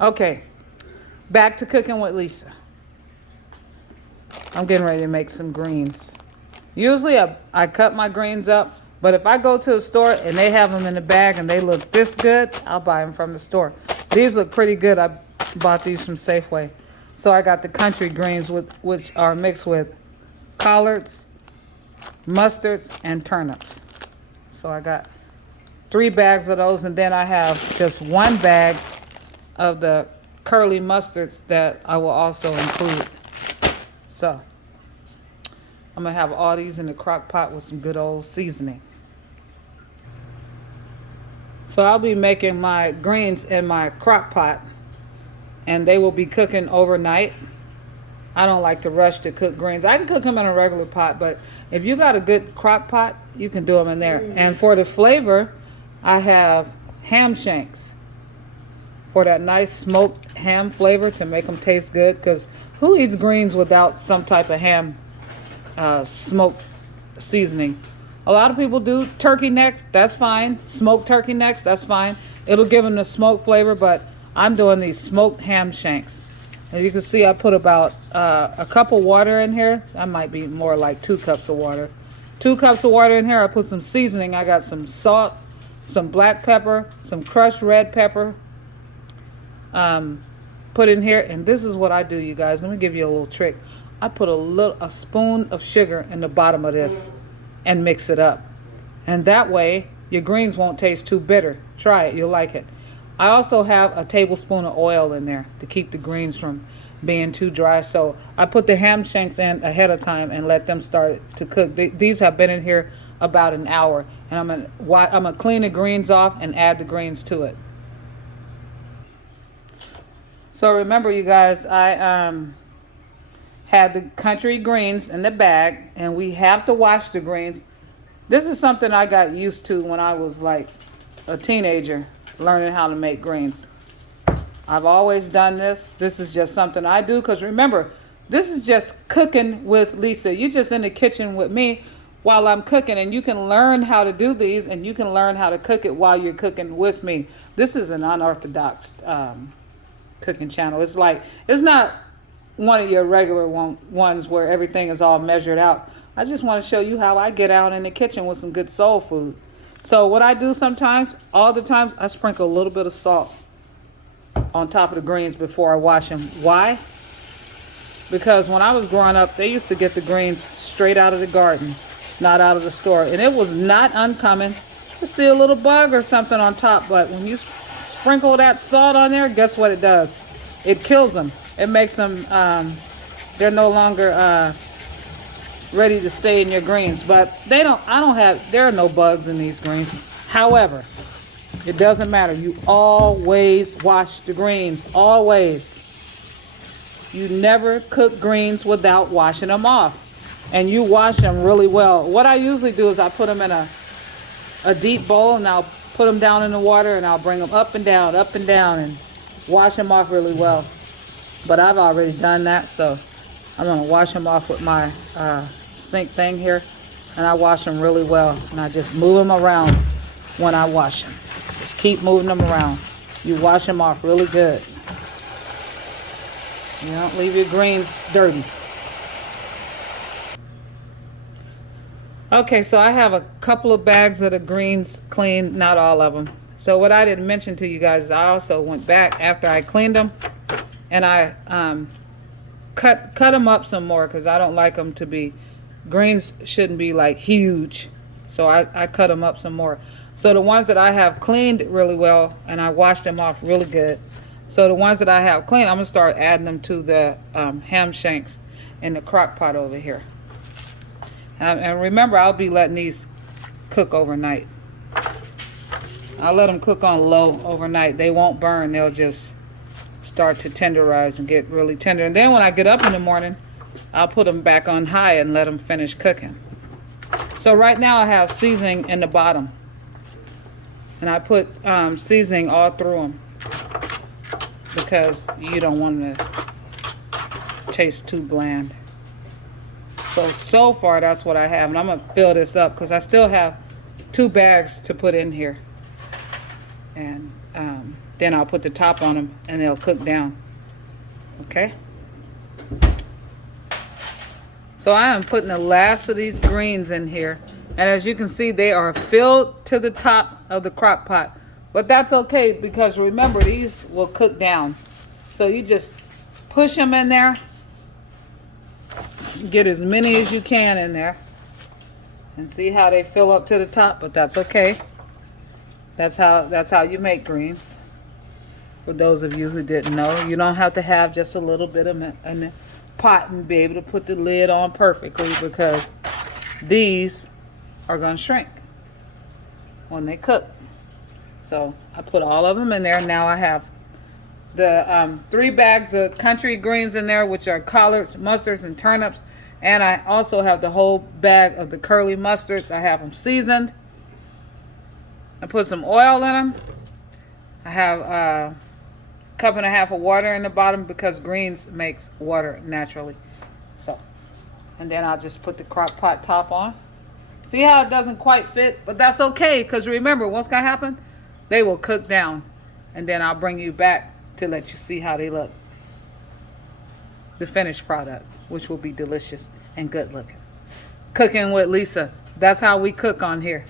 Okay, back to cooking with Lisa. I'm getting ready to make some greens. Usually I cut my greens up, but if I go to a store and they have them in the bag and they look this good, I'll buy them from the store. These look pretty good. I bought these from Safeway. So I got the country greens, which are mixed with collards, mustards, and turnips. So I got 3 bags of those, and then I have just 1 bag of the curly mustards that I will also include. So I'm gonna have all these in the crock pot with some good old seasoning. So I'll be making my greens in my crock pot, and they will be cooking overnight. I don't like to rush to cook greens. I can cook them in a regular pot, but if you got a good crock pot, you can do them in there. And for the flavor, I have ham shanks for that nice smoked ham flavor to make them taste good. Because who eats greens without some type of ham smoked seasoning? A lot of people do turkey necks. That's fine. Smoked turkey necks. That's fine. It'll give them the smoked flavor, but I'm doing these smoked ham shanks. And you can see I put about a cup of water in here. That might be more like 2 cups of water. 2 cups of water in here. I put some seasoning. I got some salt, some black pepper, some crushed red pepper put in here. And this is what I do, you guys. Let me give you a little trick. I put a spoon of sugar in the bottom of this and mix it up. And that way your greens won't taste too bitter. Try it. You'll like it. I also have a tablespoon of oil in there to keep the greens from being too dry. So I put the ham shanks in ahead of time and let them start to cook. These have been in here about an hour. And I'm gonna clean the greens off and add the greens to it. So remember, you guys, I had the country greens in the bag, and we have to wash the greens. This is something I got used to when I was like a teenager, learning how to make greens. I've always done this. This is just something I do because remember, this is just cooking with Lisa. You're just in the kitchen with me while I'm cooking, and you can learn how to do these, and you can learn how to cook it while you're cooking with me. This is an unorthodox cooking channel. It's not one of your regular ones where everything is all measured out. I just want to show you how I get out in the kitchen with some good soul food. So what I do sometimes, all the times, I sprinkle a little bit of salt on top of the greens before I wash them. Why? Because when I was growing up, they used to get the greens straight out of the garden, not out of the store. And it was not uncommon to see a little bug or something on top. But when you sprinkle that salt on there, guess what it does? It kills them. It makes them, they're no longer ready to stay in your greens. But there are no bugs in these greens. However, it doesn't matter. You always wash the greens. Always. You never cook greens without washing them off. And you wash them really well. What I usually do is I put them in a deep bowl, and I'll put them down in the water, and I'll bring them up and down, and wash them off really well. But I've already done that, so I'm going to wash them off with my sink thing here. And I wash them really well. And I just move them around when I wash them. Just keep moving them around. You wash them off really good. You don't leave your greens dirty. Okay, so I have a couple of bags of the greens cleaned, not all of them. So what I didn't mention to you guys is I also went back after I cleaned them, and I cut them up some more because I don't like them to be, greens shouldn't be like huge. So I cut them up some more. So the ones that I have cleaned really well, and I washed them off really good. So the ones that I have cleaned, I'm going to start adding them to the ham shanks in the crock pot over here. And remember, I'll be letting these cook overnight. I'll let them cook on low overnight. They won't burn. They'll just start to tenderize and get really tender. And then when I get up in the morning, I'll put them back on high and let them finish cooking. So right now I have seasoning in the bottom. And I put seasoning all through them because you don't want them to taste too bland. So far that's what I have. And I'm going to fill this up because I still have 2 bags to put in here. And Then I'll put the top on them and they'll cook down. Okay. So I am putting the last of these greens in here. And as you can see, they are filled to the top of the crock pot. But that's okay because remember, these will cook down. So you just push them in there. Get as many as you can in there. And see how they fill up to the top, but that's okay. That's how you make greens. For those of you who didn't know, you don't have to have just a little bit of it in the pot and be able to put the lid on perfectly because these are going to shrink when they cook. So I put all of them in there. Now I have the 3 bags of country greens in there, which are collards, mustards, and turnips. And I also have the whole bag of the curly mustards. I have them seasoned. I put some oil in them. I have a cup and a half of water in the bottom because greens makes water naturally. So, and then I'll just put the crock pot top on. See how it doesn't quite fit? But that's okay because remember, what's going to happen? They will cook down. And then I'll bring you back to let you see how they look. The finished product, which will be delicious and good looking. Cooking with Lisa. That's how we cook on here.